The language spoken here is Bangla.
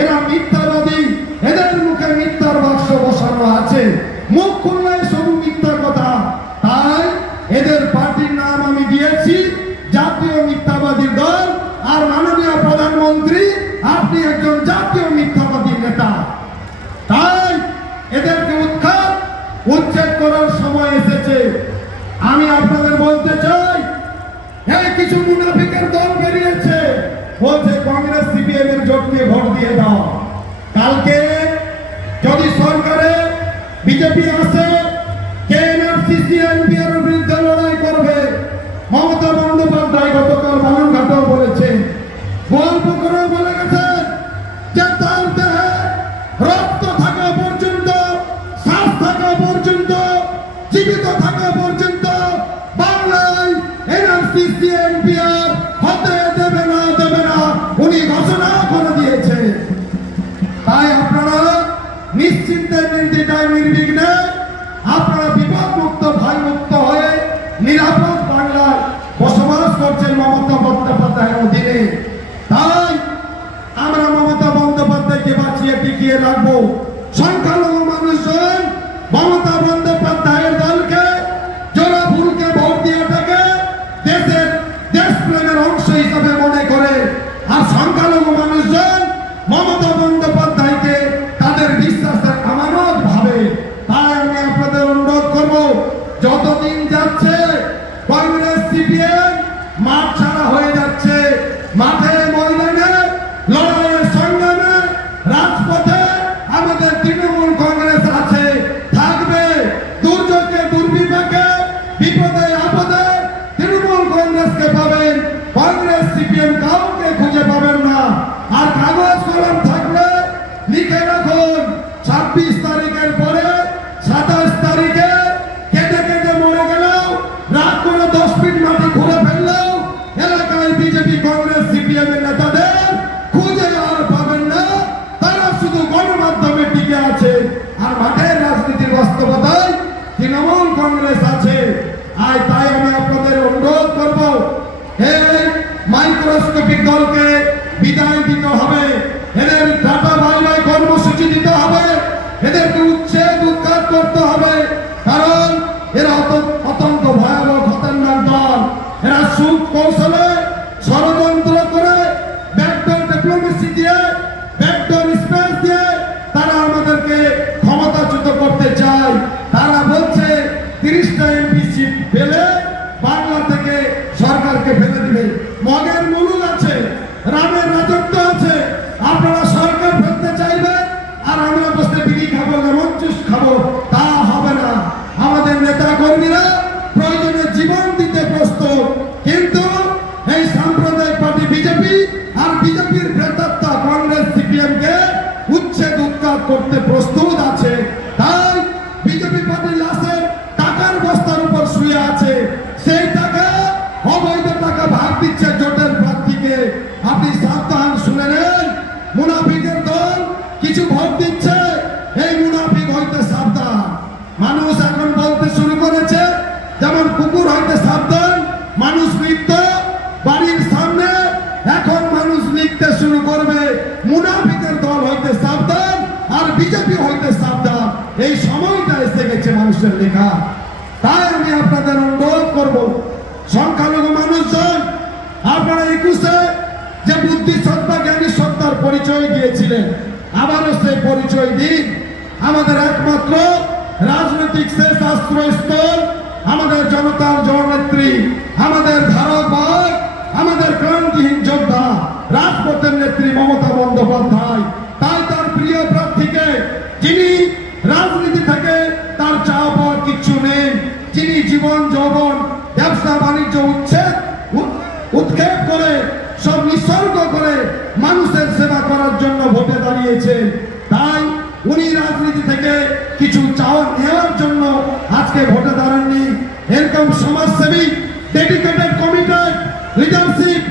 এরা মিথ্যাবাদী, এদের মুখে মিথ্যার বাক্স বসানো আছে, মুখ খুললে শুধু মিথ্যা কথা। তাই এদের পার্টির নাম আমি দিয়েছি জাতীয় মিথ্যাবাদী দল। আর মাননীয় প্রধানমন্ত্রী, আপনি একজন জাতীয় মিথ্যাবাদী নেতা। তাই এদেরকে উচ্ছেদ করার সময় এসেছে। আমি আপনাদের বলতে চাই, এই কিছু মুনাফিকের দল বেরিয়েছে, বলছে কংগ্রেস সিপিএম এর জোটকে ভোট দিয়ে দাও। কালকে যদি সরকারে বিজেপি আসে, কে এনআরসি সিএনপি এর বিরুদ্ধে লড়াই করবে। মমতা বন্দ্যোপাধ্যায় গতকাল বালুরঘাটেও বলেছেন, গল্প করে বলে গেছেন যে তার দেহে রক্ত থাকা পর্যন্ত, শ্বাস থাকা পর্যন্ত, জীবিত থাকা পর্যন্ত বাংলায় এনআরসি সিএনপি আর হতে দেবে না, উনি ঘোষণা করে দিয়েছে। তাই আপনারা নিশ্চিন্তে, নির্দ্বিধায়, নির্বিঘ্নে আপনারা বিপদ মুক্ত, ভয় মুক্ত হয়ে নিরাপদ বাংলায় বসবাস করছেন মমতা বন্দ্যোপাধ্যায়ের অধীনে। তাই আমরা মমতা বন্দ্যোপাধ্যায়কে বাঁচিয়ে টিকিয়ে রাখবো। সংখ্যালঘু মানুষজন মমতা বন্দ্যোপাধ্যায়ের দলকে, জোড়া ফুলকে ভোট দিয়ে থাকে দেশপ্রেমের অংশ হিসাবে মনে করে। আর সংখ্যালঘু মানুষজন মমতা বন্দ্যোপাধ্যায়কে তাদের বিশ্বাসের আমানত ভাবে। তাই আমি আপনাদের অনুরোধ করব, যতদিন যাচ্ছে কংগ্রেস সিপিএম মাঠ ছাড়া হয়ে যাচ্ছে, মাঠে ময়দানে লড়াইয়ের সংগ্রামে রাজপথে আমাদের তৃণমূল কংগ্রেস আছে, থাকবে। দুর্যোগে দুর্বিপাকে বিপদে আপদে তৃণমূল কংগ্রেসকে পাবেন, কংগ্রেস সিপিএম কাউকে খুঁজে পাবেন না। আর কাগজ কলম থাকলে লিখে রাখুন, 26 তারিখের পরে 27 তারিখে কেটে কেটে মরে গেলেও, রাত করে 10 ফিট মাটি ঘুরে ফেললেও এলাকায় বিজেপি কংগ্রেস সিপিএম এর নেতাদের খুঁজে আর পাবেন না। তারা শুধু গণমাধ্যমে টিকে আছে, আর মাঠের রাজনীতির বাস্তবতায় তৃণমূল কংগ্রেস আছে। তাই আমি আপনাদের অনুরোধ করব, এই মাইক্রোস্কোপিক দলকে বিদায় দিতে হবে, এদের ডাটা বাই কর্মসূচি দিতে হবে, এদেরকে উচ্ছেদ উৎখাত করতে হবে। কারণ এরা অত্যন্ত ভয়াবহ খতরনাক দল। এরা সুকৌশলে ষড়যন্ত্র করে, ব্যাকডোর ডিপ্লোমেসি দিয়ে, ব্যাকডোর স্পেস দিয়ে তারা আমাদেরকে ক্ষমতাচ্যুত করতে চায়। তারা বলছে 30টা এমপি সিট পেলে বাংলা থেকে সরকারকে ফেলে দিবে। মগের মুলুক আছে, রামের রাজত্ব আছে, আপনারা সরকার ফেলতে চাইবেন আর আমরা বসে বিড়ি খাবো, লেমন জুস খাবো, তা হবে না। আমাদের নেতা কর্মীরা প্রয়োজনে জীবন দিতে প্রস্তুত, কিন্তু এই সাম্প্রদায়িক পার্টি বিজেপি আর বিজেপির প্রেতাত্মা কংগ্রেস সিপিএম কে উচ্ছেদ উৎখাত করতে প্রস্তুত আছে। তাই বিজেপি পার্টির লাশের টাকার বস্তার উপর শুয়ে আছে, সেই টাকা অবৈধ টাকা ভাগ দিচ্ছে জোটের প্রার্থীকে। আপনি সাবধান, শুনে নেন, মুনাফিকের দল কিছু ভোট দিচ্ছে, এই মুনাফিক হইতে সাবধান। মানুষ এখন বলতে শুরু করেছে, যেমন কুকুর হইতে সাবধান, মানুষ লিখত বাড়ির সামনে, এখন মানুষ লিখতে শুরু করবে মুনাফিকের দল হইতে সাবধান আর বিজেপি হইতে সাবধান। এই সময়টা এসে গেছে মানুষের লেখা। তাই আমি আপনাদের অনুরোধ করব, সংখ্যালঘু মানুষজন, আপনারা 21-এ যে বুদ্ধি সত্তা, জ্ঞানী সত্তার পরিচয় দিয়েছিলেন, আবারও সেই পরিচয় দিন। আমাদের একমাত্র রাজনৈতিক শেষ আশ্রয়স্থল আমাদের জনতার জননেত্রী, আমাদের ধারক বাহক, আমাদের ক্রান্তিহীন যোদ্ধা, রাজপথের নেত্রী মমতা বন্দ্যোপাধ্যায়। তাই তার প্রিয় প্রার্থীকে, যিনি রাজনীতি থেকে তার চাওয়া পাওয়ার কিচ্ছু নেই, যিনি জীবন যৌবন ব্যবসা বাণিজ্য উৎক্ষেপ করে, সব নিঃসর্গ করে মানুষের সেবা করার জন্য ভোটে দাঁড়িয়েছেন। তাই উনি রাজনীতি থেকে কিছু চাওয়া নেওয়ার জন্য আজকে ভোটে দাঁড়াননি। এরকম সমাজসেবী, ডেডিকেটেড, কমিটেড লিডারশিপ